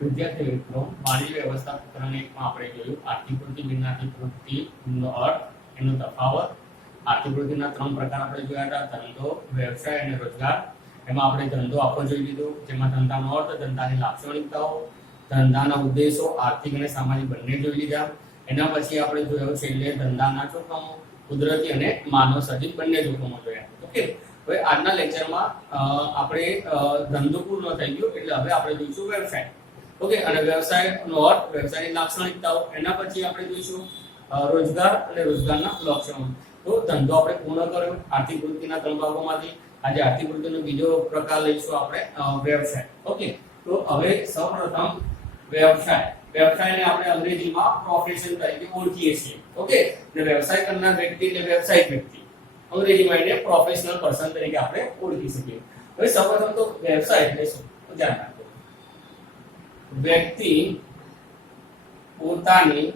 વિદ્યાર્થી મિત્રો, વાણિજ્ય વ્યવસ્થા પ્રકરણ 1 માં આપણે જોયું આર્થિક વૃત્તિ, બિનઆર્થિક વૃત્તિનો અર્થ, એનો તફાવત. આર્થિક વૃત્તિના 3 પ્રકાર આપણે જોયા હતા: ધંધો, વ્યવસાય અને રોજગાર. એમાં આપણે ધંધો આખો જોઈ લીધો, જેમાં ધંધાનો અર્થ, ધંધાની લાક્ષણિકતાઓ, ધંધાના ઉદ્દેશો, આર્થિક અને સામાજિક બંને જોઈ લીધા. એના પછી આપણે જોયો છે એટલે ધંધાના જોખમો, કુદરતી અને માનવ સર્જિત બંને જોખમો જોયા. ઓકે, હવે આજના લેક્ચરમાં આપણે ધંધો પૂર્ણ થઈ ગયો એટલે હવે આપણે જોઈશું વ્યવસાય. ઓકે, અને વ્યવસાયનો અર્થ, વ્યવસાયની લાક્ષણિકતાઓ. એના પછી આપણે જોઈશું રોજગાર અને રોજગારના લક્ષણો. તો ધંધો આપણે પૂર્ણ કર્યો આર્થિક વૃત્તિના 3 ભાગોમાંથી. આજે આર્થિક વૃત્તિનો બીજો પ્રકાર લઈશું આપણે, વ્યવસાય. ઓકે, તો હવે સૌપ્રથમ વ્યવસાય. વ્યવસાયને આપણે અંગ્રેજીમાં પ્રોફેશન તરીકે ઓળખીએ છીએ. ઓકે, અને વ્યવસાય કરનાર વ્યક્તિ એટલે વ્યવસાયિક વ્યક્તિ, અંગ્રેજીમાં એને પ્રોફેશનલ પર્સન તરીકે આપણે ઓળખી શકીએ. હવે સૌપ્રથમ તો વ્યવસાય એટલે શું, ધ્યાન રાખો. વ્યક્તિ પોતાની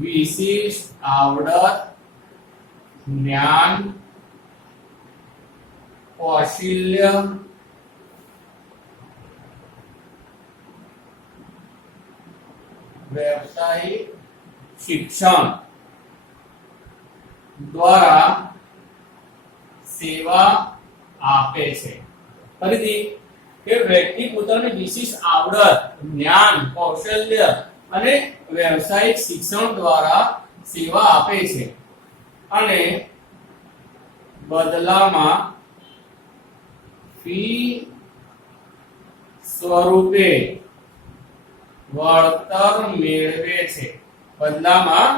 વિશિષ્ટ આવડત, જ્ઞાન, કૌશલ્ય, વ્યવસાયિક શિક્ષણ દ્વારા સેવા આપે છે. ફરીથી, કે વ્યક્તિ પોતાની વિશિષ્ટ આવડત, જ્ઞાન, કૌશલ્ય અને વ્યવસાયિક શિક્ષણ દ્વારા સેવા આપે છે અને બદલામાં ફી સ્વરૂપે વળતર મેળવે છે. બદલામાં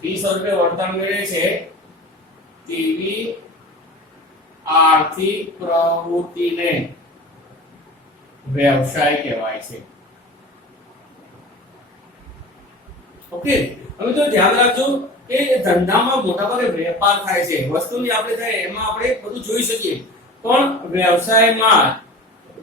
ફી સ્વરૂપે વળતર મેળવે છે તેવી આર્થિક પ્રવૃત્તિને વ્યવસાય કહેવાય છે. ઓકે, હવે તો ધ્યાન રાખજો કે ધંધામાં મોટાભાગે વેપાર થાય છે, વસ્તુની આપણે થાય એમાં આપણે બધું જોઈ શકીએ, પણ વ્યવસાયમાં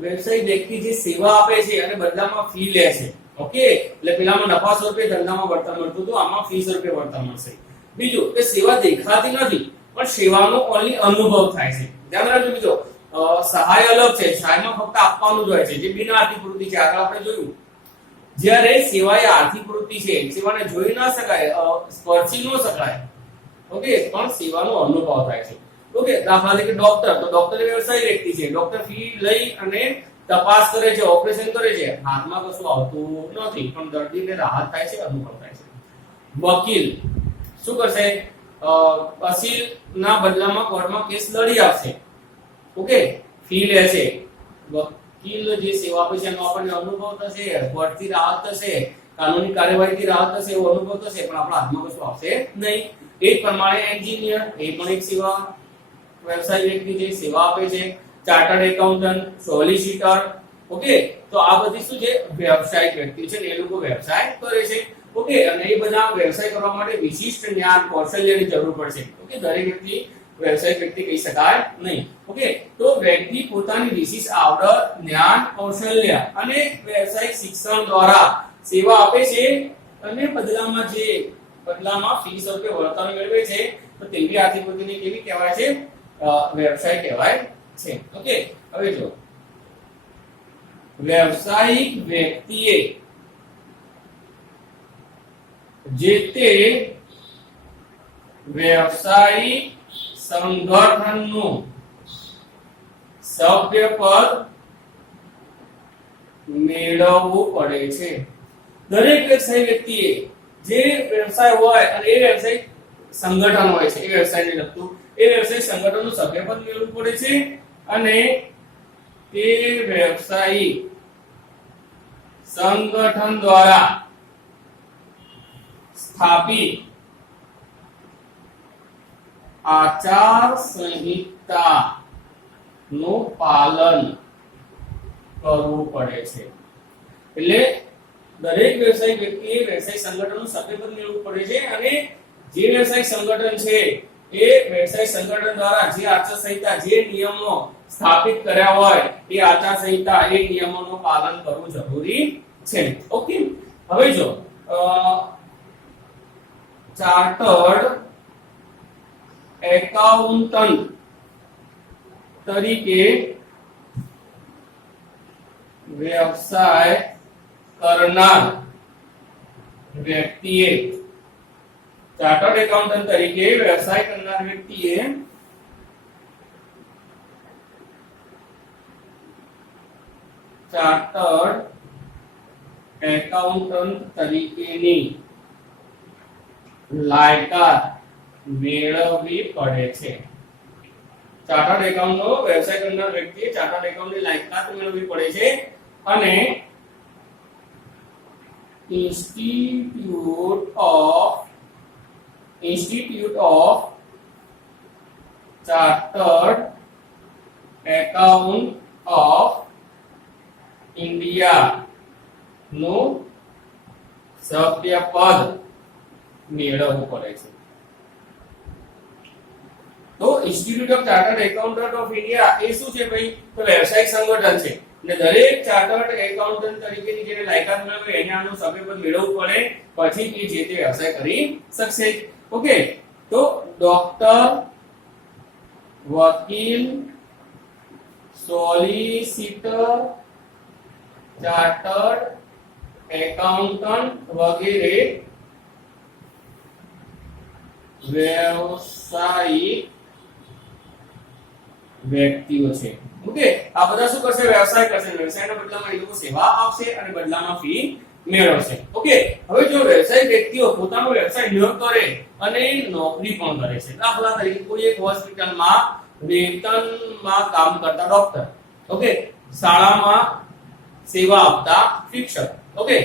વ્યવસાયિક વ્યક્તિ જે સેવા આપે છે અને બદલામાં ફી લે છે. ઓકે, એટલે પેલામાં નફા સ્વરૂપે ધંધામાં વળતર મળતું હતું, આમાં ફી સ્વરૂપે વળતર મળશે. બીજું કે સેવા દેખાતી નથી પણ સેવાનો ઓનલી અનુભવ થાય છે. ધ્યાન રાખજો મિત્રો, સહાય અલગ છે, સહાયમાં ફક્ત આપવાનું જ હોય છે, જે બિન આર્થિક પ્રવૃત્તિ છે, આગળ આપણે જોયું. જ્યારે સેવા એ આર્થિક પ્રવૃત્તિ છે, સેવાને જોઈ ના શકાય, સ્પર્શી ન શકાય. ઓકે, પણ સેવાનો અનુભવ થાય છે. ઓકે, દાખલા તરીકે ડોક્ટર, તો ડોક્ટર વ્યવસાય વ્યક્તિ છે, ડોક્ટર ફી લઈ અને તપાસ કરે છે, ઓપરેશન કરે છે, હાથમાં કશું આવતું નથી પણ દર્દીને રાહત થાય છે, અનુભવ થાય છે. વકીલ શું કરશે? અસીલના બદલામાં કોર્ટમાં કેસ લડી આપશે. ઓકે, ફી લે છે. વકીલ જે સેવા આપે છે એનો આપણને અનુભવ થશે, કોર્ટથી રાહત થશે, કાનૂની કાર્યવાહીથી રાહત થશે, એવો અનુભવ થશે, પણ આપણા હાથમાં કશું આવશે નહીં. એ જ પ્રમાણે એન્જિનિયર એ પણ એક સેવા વ્યવસાય વ્યક્તિ જે સેવા આપે છે. Chartered accountant, solicitor. ઓકે, તો આ બધી શું છે? વ્યવસાયિક વ્યક્તિ છે, એ લોકો વ્યવસાય કરે છે. ઓકે, અને એ બધા વ્યવસાય કરવા માટે વિશિષ્ટ જ્ઞાન, કૌશલ્યની જરૂર પડશે. ઓકે, દરેક વ્યક્તિ વ્યવસાયિક વ્યક્તિ કહી શકાય નહીં. ઓકે, તો વ્યક્તિ પોતાની વિશિષ્ટ આવડત, જ્ઞાન, કૌશલ્ય અને વ્યવસાયિક શિક્ષણ દ્વારા સેવા આપે છે અને બદલામાં ફી સ્વરૂપે વળતર મેળવે છે, તો તેવી આર્થિક વૃત્તિને કેવી કહેવાય છે? વ્યવસાય કહેવાય છે. ઓકે, હવે જો વ્યવસાયિક વ્યક્તિએ જે તે વ્યવસાયિક સંગઠનનું સભ્યપદ મેળવવું પડે છે. દરેક વ્યવસાય વ્યક્તિએ જે વ્યવસાય હોય અને એ વ્યવસાયિક સંગઠન હોય છે, એ વ્યવસાયને લગતું, એ વ્યવસાયિક સંગઠનનું સભ્યપદ મેળવવું પડે છે અને તે વ્યવસાયિક સંગઠન દ્વારા સ્થાપિત આચાર સંહિતા નું પાલન કરવું પડે છે. એટલે દરેક વ્યવસાયિક વ્યક્તિએ વ્યવસાયિક સંગઠનનું સભ્યપદ મેળવવું પડે છે અને જે વ્યવસાયિક સંગઠન છે એ વ્યવસાયિક સંગઠન દ્વારા જે આચાર સંહિતા, જે નિયમો સ્થાપિત કર્યા હોય, એ આચાર સંહિતા, એ નિયમોનું પાલન કરવું જરૂરી છે. ઓકે, હવે જો ચાર્ટર્ડ એકાઉન્ટન્ટ તરીકે વ્યવસાય કરનાર વ્યક્તિએ ચાર્ટર્ડ એકાઉન્ટન્ટ તરીકે વ્યવસાય કરનાર વ્યક્તિએ ચાર્ટર્ડ એકાઉન્ટન્ટ તરીકેની લાયકાત મેળવવી પડે છે. ચાર્ટર્ડ એકાઉન્ટનો વ્યવસાય કરનાર વ્યક્તિએ ચાર્ટર્ડ એકાઉન્ટની લાયકાત મેળવવી પડે છે અને institute of chartered account of India નું સભ્યપદ મેળવવું પડે છે. તો institute of chartered accountant of India એ શું છે ભાઈ? તો વ્યવસાયિક સંગઠન છે અને દરેક ચાર્ટર્ડ એકાઉન્ટન્ટ તરીકેની જેને લાયકાત મેળવે એને આનું સભ્યપદ મેળવવું પડે, પછી એ જે તે વ્યવસાય કરી શકશે. ઓકે, તો ડોક્ટર, વકીલ, સોલિસિટર, ચાર્ટર્ડ એકાઉન્ટન્ટ વગેરે વ્યવસાયિક વ્યક્તિઓ છે. ઓકે, આ બધા શું કરશે? વ્યવસાય કરશે. વ્યવસાયના બદલામાં એ લોકો સેવા આપશે અને બદલામાં ફી મેળવશે. ઓકે, હવે જો વ્યવસાયિક વ્યક્તિઓ પોતાનો વ્યવસાય ન કરે અને નોકરી પણ કરે છે, દાખલા તરીકે કોઈ એક હોસ્પિટલમાં વેતનમાં કામ કરતા ડોક્ટર, ઓકે, શાળામાં સેવા આપતા શિક્ષક, ઓકે,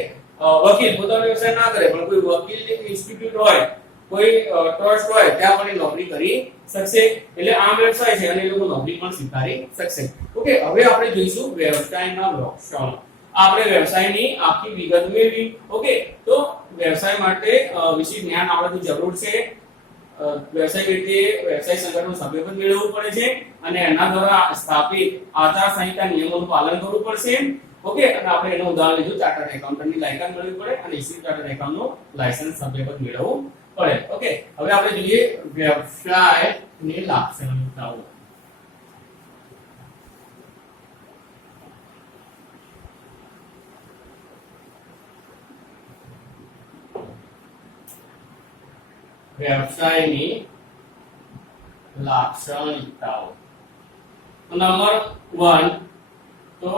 વકીલ પોતાનો વ્યવસાય ના કરે પણ કોઈ વકીલની ઇન્સ્ટિટ્યૂટ હોય, કોઈ ટ્રસ્ટ હોય ત્યાં પણ નોકરી કરી શકશે. એટલે આ વ્યવસાય છે અને એ લોકો નોકરી પણ સ્વીકારી શકશે. ઓકે, હવે આપણે જોઈશું વ્યવસાયના લક્ષણો. આપણે વ્યવસાયની આખી વિગત મેળવી. ઓકે, તો વ્યવસાય માટે વિશેષ જ્ઞાન આવડવાની જરૂર છે. વ્યવસાય રીતે વ્યવસાય સંગઠનનું સભ્યપદ મેળવવું પડે છે અને એના દ્વારા સ્થાપિત આચાર સંહિતા નિયમોનું પાલન કરવું પડશે. ઓકે, અને આપણે એનું ઉદાહરણ લીધું, ચાર્ટર્ડ એકાઉન્ટન્ટની લાયકાત મેળવવી પડે અને ઇન્સ્ટિટ્યૂટ ચાર્ટર્ડ એકાઉન્ટનું લાયસન્સ સભ્યપદ મેળવવું પડે. ઓકે, હવે આપણે જોઈએ વ્યવસાયની લાક્ષણિકતાઓ. વ્યવસાયની લાક્ષણિકતાઓ. નંબર 1, તો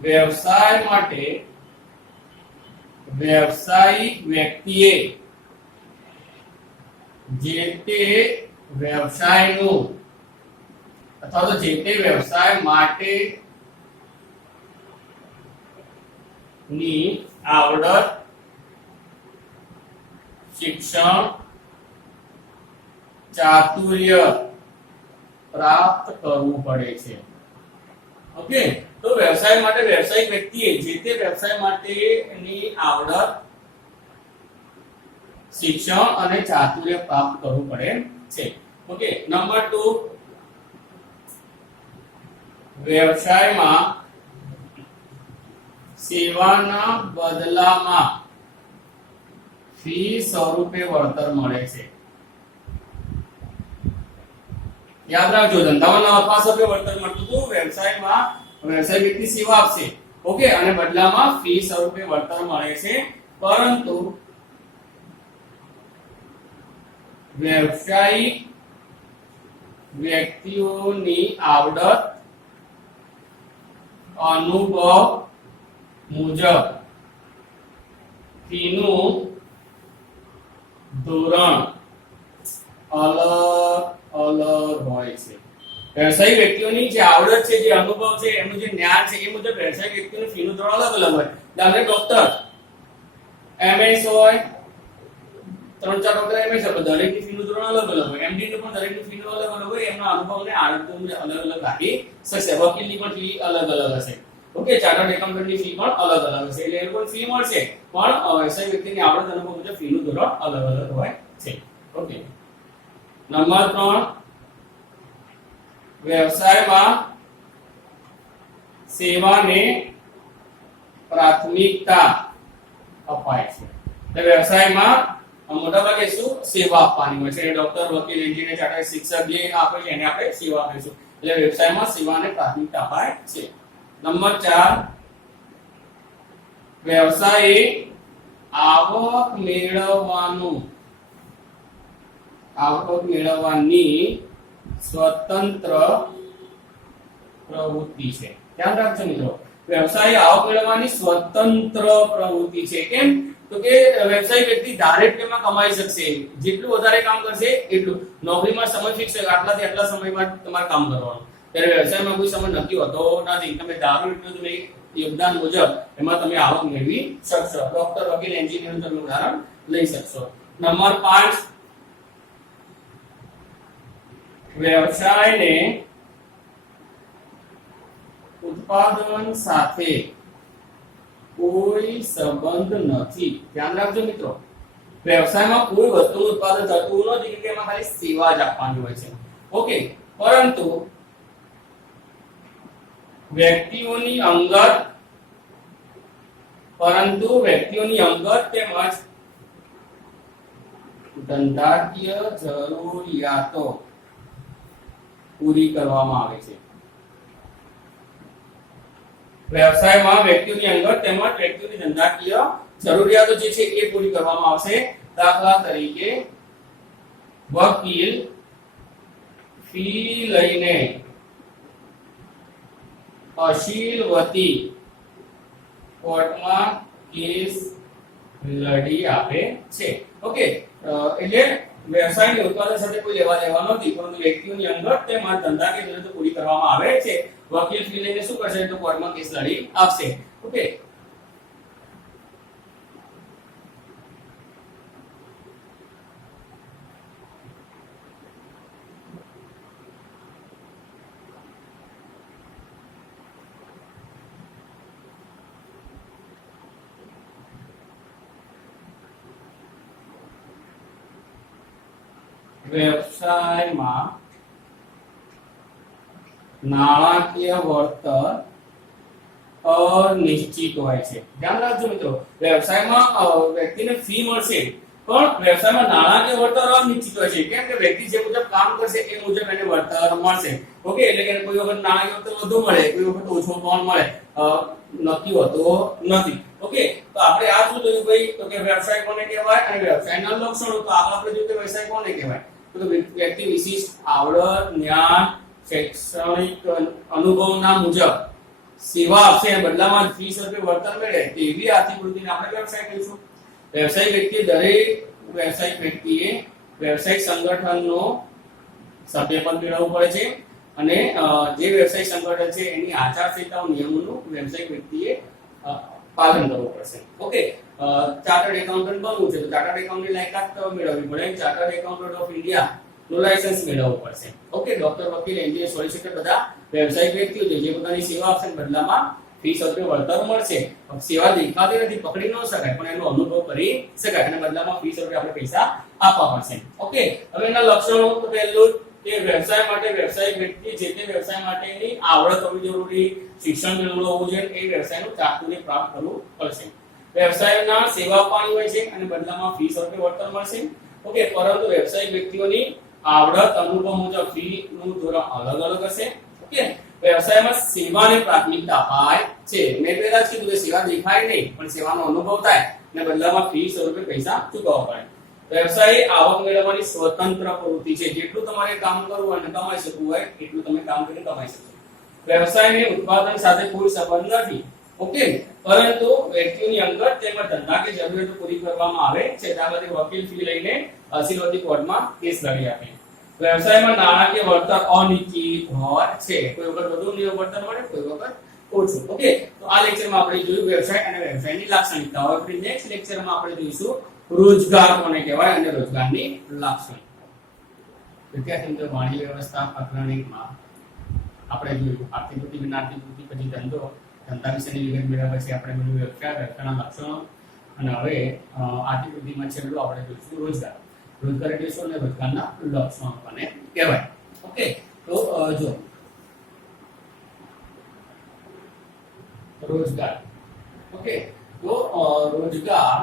વ્યવસાય માટે વ્યવસાયિક વ્યક્તિએ જે તે વ્યવસાયનું અથવા તો જે તે વ્યવસાય માટે ની આવડત, શિક્ષણ, ચાતુર્ય પ્રાપ્ત કરવું પડે છે. ઓકે, તો વ્યવસાય માટે વ્યવસાયિક વ્યક્તિએ જે તે વ્યવસાય માટેની આવડત, શિક્ષણ અને ચાતુર્ય પ્રાપ્ત કરવું પડે છે. ઓકે, નંબર 2, વ્યવસાયમાં સેવાના બદલામાં ફી સ્વરૂપે વળતર મળે છે. યાદ રાખજો, ધંધામાં નફા સ્વરૂપે વળતર મળતું હતું, વ્યવસાયમાં વ્યવસાય વ્યક્તિ સેવા આપશે, ઓકે, અને બદલામાં ફી સ્વરૂપે વળતર મળે છે. પરંતુ વ્યવસાયિક વ્યક્તિઓની આવડત, અનુભવ મુજબ ફીનું ધોરણ અલગ હોય છે. વ્યવસાયિક વ્યક્તિઓની જે આવડત છે, જે અનુભવ છે, એનું જે જ્ઞાન છે, એ મુજબ વ્યવસાયિક વ્યક્તિઓની ફીનું ધોરણ અલગ હોય. દાખલા ડોક્ટર એમએસ હોય, 3-4 ડોક્ટર એમએસ હોય, દરેકની ફીનું ધોરણ અલગ હોય. એમડી ની પણ દરેકની ફીનું અલગ હોય. એમના અનુભવને આવડતને અલગ આપી શકશે. વકીલની પણ ફી અલગ હશે. ઓકે, ચાર્ટર્ડ એકાઉન્ટન્ટની ફી પણ અલગ હશે. એટલે એ પણ ફી મળશે, પણ વ્યવસાયિક વ્યક્તિની આવડત અનુભવ મુજબ ફીનું ધોરણ અલગ હોય છે. ઓકે, નંબર 3, વ્યવસાયમાં સેવાને પ્રાથમિકતા અપાય છે. એટલે વ્યવસાયમાં મોટાભાગે શું સેવા આપવાની હોય છે. ડોક્ટર, વકીલ, એન્જિનિયર, ચાર્ટર્ડ શિક્ષક જે આપે છે એને આપણે સેવા આપીશું. એટલે વ્યવસાયમાં સેવાને પ્રાથમિકતા અપાય છે. નંબર 4 વ્યવસાયે આવક મેળવવાની સ્વતંત્ર પ્રવૃત્તિ છે. ધ્યાન રાખજો મિત્રો, વ્યવસાય આવક મેળવવાની સ્વતંત્ર પ્રવૃત્તિ છે. કેમ? તો કે વ્યવસાય વ્યક્તિ ધારે તેમાં કમાઈ શકશે, જેટલું વધારે કામ કરશે એટલું. નોકરીમાં સમય ફિક્સ હોય, આટલાથી આટલા સમયમાં તમારે કામ કરવાનું. ત્યારે વ્યવસાયમાં કોઈ સમય નક્કી હોતો નથી. તમે ધારો એટલું તમે યોગદાન મુજબ એમાં તમે આવક મેળવી શકશો. ડોક્ટર, વકીલ, એન્જિનિયર તમે ઉદાહરણ લઈ શકશો. નંબર 5 વ્યવસાયને ઉત્પાદન સાથે કોઈ સંબંધ નથી. ધ્યાન રાખજો મિત્રો, વ્યવસાયમાં કોઈ વસ્તુનું ઉત્પાદન થતું નથી કે એમાં ખાલી સેવા જ આપવાની હોય છે. ઓકે, પરંતુ વ્યક્તિઓની અંગત તેમજ ધંધાકીય જરૂરિયાતો પૂરી કરવામાં આવે છે. વ્યવસાયમાં વ્યક્તિઓની અંગત તેમજ વ્યક્તિઓની ધંધાકીય જરૂરિયાતો જે છે એ પૂરી કરવામાં આવશે. દાખલા તરીકે વકીલ ફી લઈને અશીલવતી કોર્ટમાં કેસ લડી આપે છે. ઓકે, એટલે વ્યવસાયની ઉત્પાદન સાથે કોઈ લેવા દેવા નથી, પરંતુ વ્યક્તિઓની અંગત તેમજ ધંધાકીય જરૂરિયાતો પૂરી કરવામાં આવે છે. વકીલ ફી લઈને શું કરશે? તો કોર્ટમાં કેસ લડી આપશે. ઓકે, વ્યવસાયમાં નાણાકીય વળતર અનિશ્ચિત હોય છે. ધ્યાન રાખજો મિત્રો, વ્યવસાયમાં વ્યક્તિને ફી મળશે, પણ વ્યવસાયમાં નાણાકીય વળતર અનિશ્ચિત હોય છે. કેમ કે વ્યક્તિ જે મુજબ કામ કરશે એ મુજબ એને વળતર મળશે. ઓકે, એટલે કે કોઈ વખત નાણાકીય વળતર વધુ મળે, કોઈ વખત ઓછો પણ મળે, નક્કી હોતો નથી. ઓકે, તો આપણે આ શું જોયું ભાઈ? તો કે વ્યવસાય કોને કહેવાય અને વ્યવસાયના લક્ષણો. તો આગળ આપણે જોયું કે વ્યવસાય કોને કહેવાય. તો વ્યક્તિ વિશિષ્ટ આવડત, જ્ઞાન, શૈક્ષણિક અનુભવના મુજબ સેવા આપશે અને બદલામાં ફી સ્વરૂપે વળતર મેળવે તેવી આર્થિક વૃત્તિને આપણે વ્યવસાય કહીશું. વ્યવસાયિક વ્યક્તિ દરેક વ્યવસાયિક વ્યક્તિએ વ્યવસાયિક સંગઠનનો સભ્યપદ મેળવવું પડે છે અને જે વ્યવસાયિક સંગઠન છે એની આચારસંહિતાઓ નિયમોનું વ્યવસાયિક વ્યક્તિએ પાલન કરવું પડશે. ઓકે, ચાર્ટર્ડ એકાઉન્ટન્ટ બનવું છે તો ચાર્ટર્ડ એકાઉન્ટની લાયકાત મેળવવી પડે. ચાર્ટર્ડ એકાઉન્ટન્ટ ઓફ ઇન્ડિયા નું લાયસન્સ મેળવવું પડશે. ઓકે, ડોક્ટર, વકીલ, એન્જિનિયર, સોલિસિટર બધા વ્યવસાયિક વ્યક્તિઓ છે જે પોતાની સેવા આપશે, બદલામાં ફી સ્વરૂપે વળતર મળશે. સેવા દેખાતી નથી, પકડી ન શકાય, પણ એનો અનુભવ કરી શકાય અને બદલામાં ફી સ્વરૂપે આપણે પૈસા આપવા પડશે. ઓકે, હવે એના લક્ષણો. તો પહેલું કે વ્યવસાય માટે વ્યવસાયિક વ્યક્તિ જે તે વ્યવસાય માટેની આવડત હોવી જરૂરી, શિક્ષણ મેળવેલું હોવું જોઈએ, એ વ્યવસાયનું ચાકુને પ્રાપ્ત કરવું પડશે. વ્યવસાયના સેવા આપવાની હોય છે અને બદલામાં ફી સ્વરૂપે વળતર મળશે. ઓકે, પરંતુ વ્યવસાયિક વ્યક્તિઓની આવડત અનુભવ મુજબ ફી નું ધોરણ અલગ અલગ હશે. ઓકે, વ્યવસાયમાં સેવાને પ્રાથમિકતા અપાય છે. મેં પહેલા જ કીધું કે સેવા દેખાય નહીં, પણ સેવાનો અનુભવ થાય અને બદલામાં ફી સ્વરૂપે પૈસા ચૂકવવા પડે. વ્યવસાય આવક મેળવવાની સ્વતંત્ર પ્રવૃત્તિ છે. જેટલું તમારે કામ કરવું અને કમાઈ શકવું હોય એટલું તમે કામ કરીને કમાઈ શકો. વ્યવસાયને ઉત્પાદન સાથે કોઈ સંબંધ નથી. ઓકે, પરંતુ વ્યક્તિઓની અંગત તેમજ ધંધાકીય જરૂરિયાતો પૂરી કરવામાં આવે છે. દાખલા તરીકે વકીલ ફી લઈને અશીલવતી કોર્ટમાં કેસ લડી આપે. વ્યવસાયમાં નાણાકીય વળતર અનિશ્ચિત હોય છે. કોઈ વખત વધુ વળતર મળે, કોઈ વખત ઓછું. ઓકે, તો આ લેક્ચરમાં આપણે જોયું વ્યવસાય અને વ્યવસાયની લાક્ષણિકતાઓ. હવે નેક્સ્ટ લેક્ચરમાં આપણે જોઈશું રોજગાર કોને કહેવાય અને રોજગારની લાક્ષણિકતાઓ. વિદ્યાર્થી મિત્રો, વાણિજ્ય વ્યવસ્થા પ્રકરણમાં આપણે જોયું આર્થિક વૃત્તિ, બિન આર્થિક વૃત્તિ, પછી ધંધો, ધંધા વિશેની વિગત મેળવ્યા પછી આપણે જોયું વ્યવસાય, વ્યવસાયના લક્ષણો અને હવે આર્થિક વૃત્તિમાં છેલ્લું આપણે જોઈશું રોજગાર. રોજગાર એટલે શું અને રોજગારના લક્ષણો કોને કહેવાય. ઓકે, તો જો રોજગાર. ઓકે, તો રોજગાર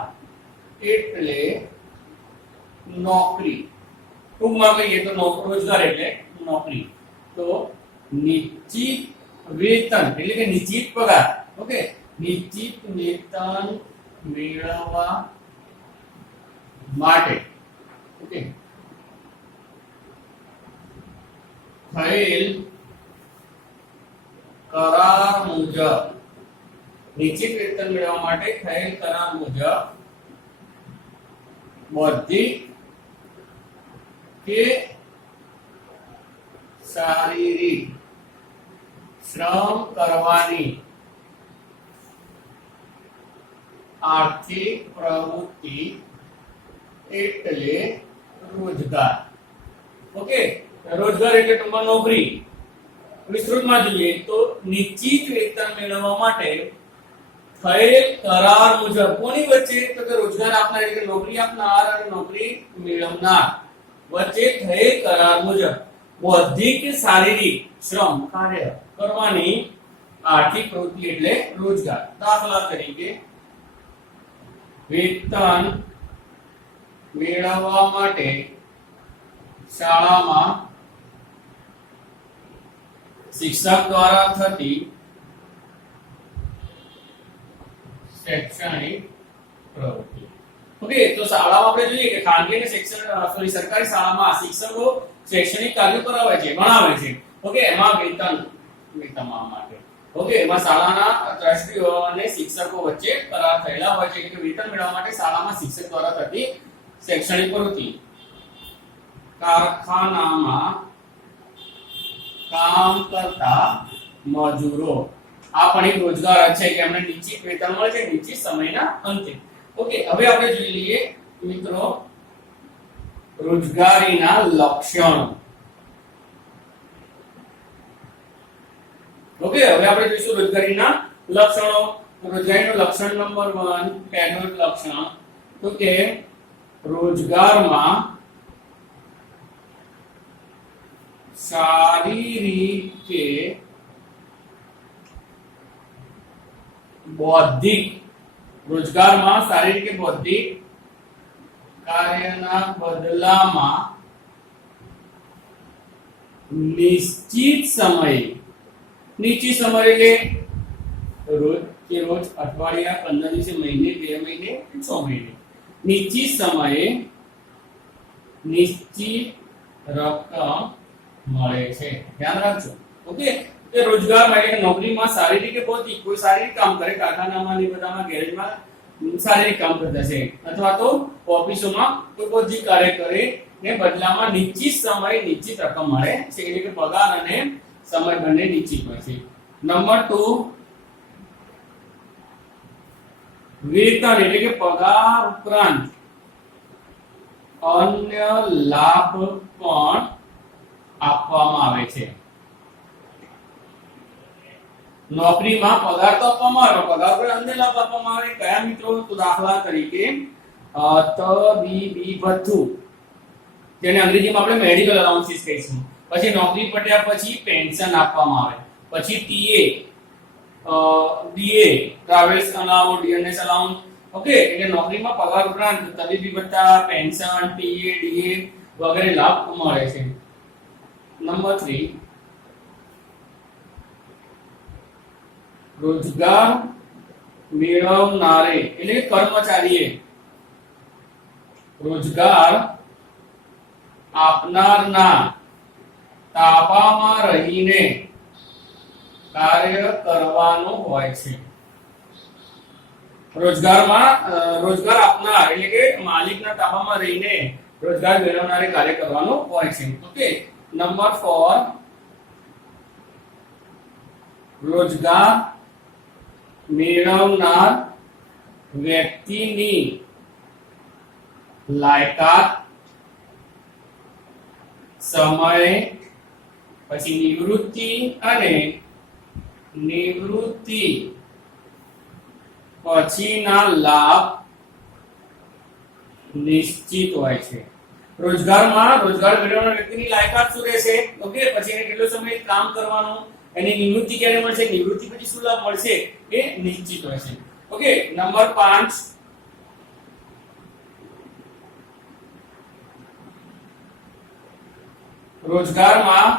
એટલે નોકરી. ટૂંકમાં કહીએ તો રોજગાર એટલે નોકરી. તો નિશ્ચિત વેતન એટલે કે નિશ્ચિત પગાર. ઓકે, નિશ્ચિત વેતન મેળવવા માટે ઓકે થયેલ કરાર મુજબ, નિશ્ચિત વેતન મેળવવા માટે થયેલ કરાર મુજબ બૌદ્ધિક કે શારીરિક શ્રમ કરવાની આર્થિક પ્રવૃત્તિ એટલે રોજગાર. ઓકે, રોજગાર એટલે ટૂંકમાં નોકરી. વિસ્તૃતમાં જોઈએ તો નિશ્ચિત વેતન મેળવવા માટે થયેલ કરાર મુજબ કોની વચ્ચે? તો કે રોજગાર આપનાર એટલે નોકરી આપનાર અને નોકરી મેળવનાર વચ્ચે થયેલ કરાર મુજબ બૌદ્ધિક કે શારીરિક શ્રમ કાર્ય કરવાની આર્થિક પ્રવૃત્તિ એટલે રોજગાર. દાખલા તરીકે વેતન મેળવવા માટે શાળામાં શિક્ષક દ્વારા થતી શૈક્ષણિક પ્રવૃત્તિ. ઓકે, તો શાળામાં આપણે જોઈએ કે ખાનગી અને સરકારી શાળામાં શિક્ષકો શૈક્ષણિક કાર્યો કરાવે છે, ભણાવે છે. ઓકે, એમાં વેતન માટે ઓકે એમાં શાળાના ટ્રસ્ટીઓ અને શિક્ષકો વચ્ચે કરાર થયેલા હોય છે કે વેતન મેળવવા માટે શાળામાં શિક્ષક દ્વારા થતી શૈક્ષણિક પ્રવૃત્તિ. કારખાનામાં કામ કરતા મજૂરો આ પણ એક રોજગાર છે કે એમને નિશ્ચિત વેતન મળે છે નિશ્ચિત સમયના અંતે. ઓકે, હવે આપણે જોઈ લઈએ મિત્રો રોજગારીના લક્ષણો. ઓકે, હવે આપણે જોઈશું રોજગારીના લક્ષણો. રોજગારીનું લક્ષણ નંબર 1, પહેલું લક્ષણ તો કે રોજગારમાં શારીરિક કે બૌદ્ધિક, રોજગારમાં શારીરિક કે બૌદ્ધિક કાર્યના બદલામાં નિશ્ચિત સમય એટલે રોજ કે રોજ, અઠવાડિયા, 15 દિવસે, મહિને, 2 મહિને, 6 મહિને નિશ્ચિત સમયે નિશ્ચિત રકમ મળે છે. ધ્યાન રાખજો. ઓકે, કે રોજગાર એટલે નોકરીમાં શારીરિક કે બૌદ્ધિક કોઈ શારીરિક કામ કરે, કારખાનામાં ને બધામાં ગેરેજમાં શારીરિક કામ કરતા છે અથવા તો ઓફિસોમાં કોઈ બૌદ્ધિક કાર્ય કરે ને બદલામાં નિશ્ચિત સમય નિશ્ચિત રકમ મળે છે એટલે કે પગાર અને સમય બંને નિશ્ચિત હોય છે. નંબર 2 વેતન એટલે કે પગાર ઉપરાંત અન્ય લાભ પણ આપવામાં આવે છે. નોકરીમાં પગાર તો આપવામાં આવે, પગાર પર અન્ય લાભ આપવામાં આવે. કયા મિત્રો? તો દાખલા તરીકે તબીબી ભથ્થું, જેને અંગ્રેજીમાં આપણે મેડિકલ અલાઉન્સીસ કહીશું. પછી નોકરી પટ્યા પછી પેન્શન આપવામાં આવે. પછી TA, DA, travels allowance, DNS allowance. Okay, એટલે નોકરીમાં પગાર ઉપરાંત તબીબી ભથ્થા, પેન્શન, ટીએ, ડીએ વગેરે લાભ મળે છે. નંબર 3 રોજગાર મેળવનારે એટલે કે કર્મચારીએ રોજગાર આપનારના તાબામાં રહીને કાર્ય કરવાનું હોય છે. રોજગાર આપનાર એટલે કે માલિકના તાબામાં રહીને રોજગાર મેળવનારે કાર્ય કરવાનું હોય છે. ઓકે, નંબર 4 રોજગાર મેળવનાર વ્યક્તિની લાયકાત, સમય, પછી નિવૃત્તિ અને નિવૃત્તિ પછીના લાભ નિશ્ચિત હોય છે. રોજગાર મેળવનાર વ્યક્તિની લાયકાત શું રહેશે? ઓકે, પછી એને કેટલો સમય કામ કરવાનું, એની નિવૃત્તિ ક્યારે મળશે, નિવૃત્તિ પછી શું લાભ મળશે એ નિશ્ચિત હોય છે. ઓકે, નંબર 5 રોજગારમાં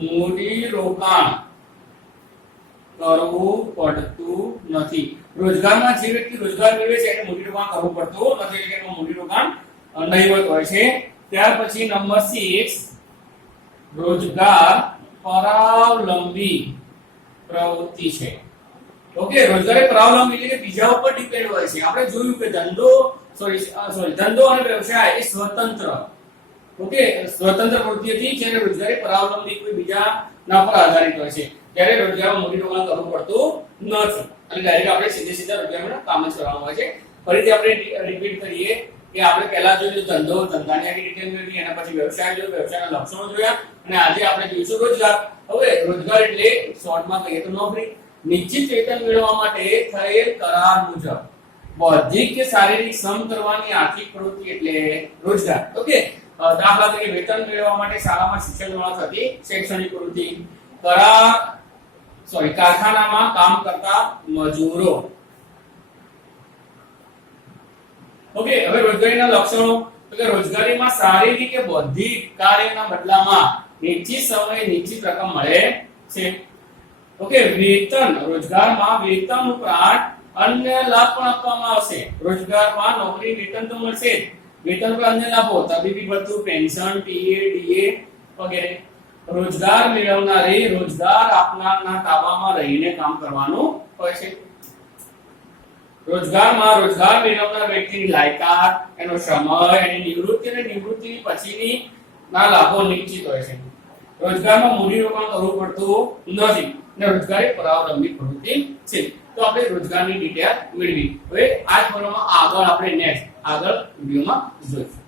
મૂડીરોકાણ કરવું પડતું નથી. રોજગારમાં જે વ્યક્તિ રોજગાર મેળવે છે એને મૂડીરોકાણ કરવું પડતું નથી, એટલે કે મૂડીરોકાણ નહીવત હોય છે. ત્યાર પછી નંબર 6 રોજગાર પરાવલંબી પ્રવૃત્તિ છે. ઓકે, રોજગાર એ પરાવલંબી એટલે કે બીજા ઉપર ડિપેન્ડ હોય છે. આપણે જોયું કે ધંધો અને વ્યવસાય એ સ્વતંત્ર, ઓકે, સ્વતંત્ર પ્રવૃત્તિ હતી, જ્યારે રોજગાર એ પરાવલંબી કોઈ બીજા ના પર આધારિત હોય છે. ત્યારે રોજગારમાં મૂડીરોકાણ કરવું પડતું નથી અને ડાયરેક્ટ આપણે સીધે રોજગારમાં કામ જ કરવાનું હોય છે. ફરીથી આપણે રિપીટ કરીએ કે આપણે પહેલા જોયું ધંધો, ધંધાની આખી ડિટેલ જોઈ, એના પછી વ્યવસાય જોયો, વ્યવસાયના લક્ષણો જોયા અને આજે આપણે જોઈશું રોજગાર. હવે રોજગાર એટલે શોર્ટમાં કહીએ તો નોકરી. નિશ્ચિત વેતન મેળવવા માટે થયેલ કરાર મુજબ બૌદ્ધિક કે શારીરિક શ્રમ કરવાની આર્થિક પ્રવૃત્તિ એટલે રોજગાર. ઓકે, દાખલા તરીકે વેતન મેળવવા માટે શાળામાં શિક્ષણ દ્વારા થતી શૈક્ષણિક પ્રવૃત્તિ, કારખાનામાં કામ કરતા મજૂરો. ઓકે, હવે રોજગારીના લક્ષણો તો કે રોજગારીમાં શારીરિક કે બૌદ્ધિક કાર્યના બદલામાં નિશ્ચિત સમયે નિશ્ચિત રકમ મળે છે. ઓકે, વેતન, રોજગારમાં વેતન ઉપરાંત અન્ય લાભ પણ આપવામાં આવશે. રોજગારમાં નોકરી વેતન તો મળશે જ, વેતન પર અન્ય લાભો, તબીબી ભથ્થું, પેન્શન, ટીએ, ડીએ વગેરે. રોજગાર મેળવનારે રોજગાર આપનારના તાબામાં રહીને કામ કરવાનું હોય છે. રોજગારમાં રોજગાર મેળવનાર વ્યક્તિની લાયકાત, એનો સમય, એની નિવૃત્તિ અને નિવૃત્તિ પછીની ના લાભો નિશ્ચિત હોય છે. રોજગારમાં મૂડીરોકાણ કરવું પડતું નથી અને રોજગાર એ પરાવલંબી પ્રવૃત્તિ છે. તો આપણે રોજગારની ડિટેલ મેળવી. હવે આ ફોરમમાં આગળ આપણે નેક્સ્ટ વિડિયોમાં જોઈશું.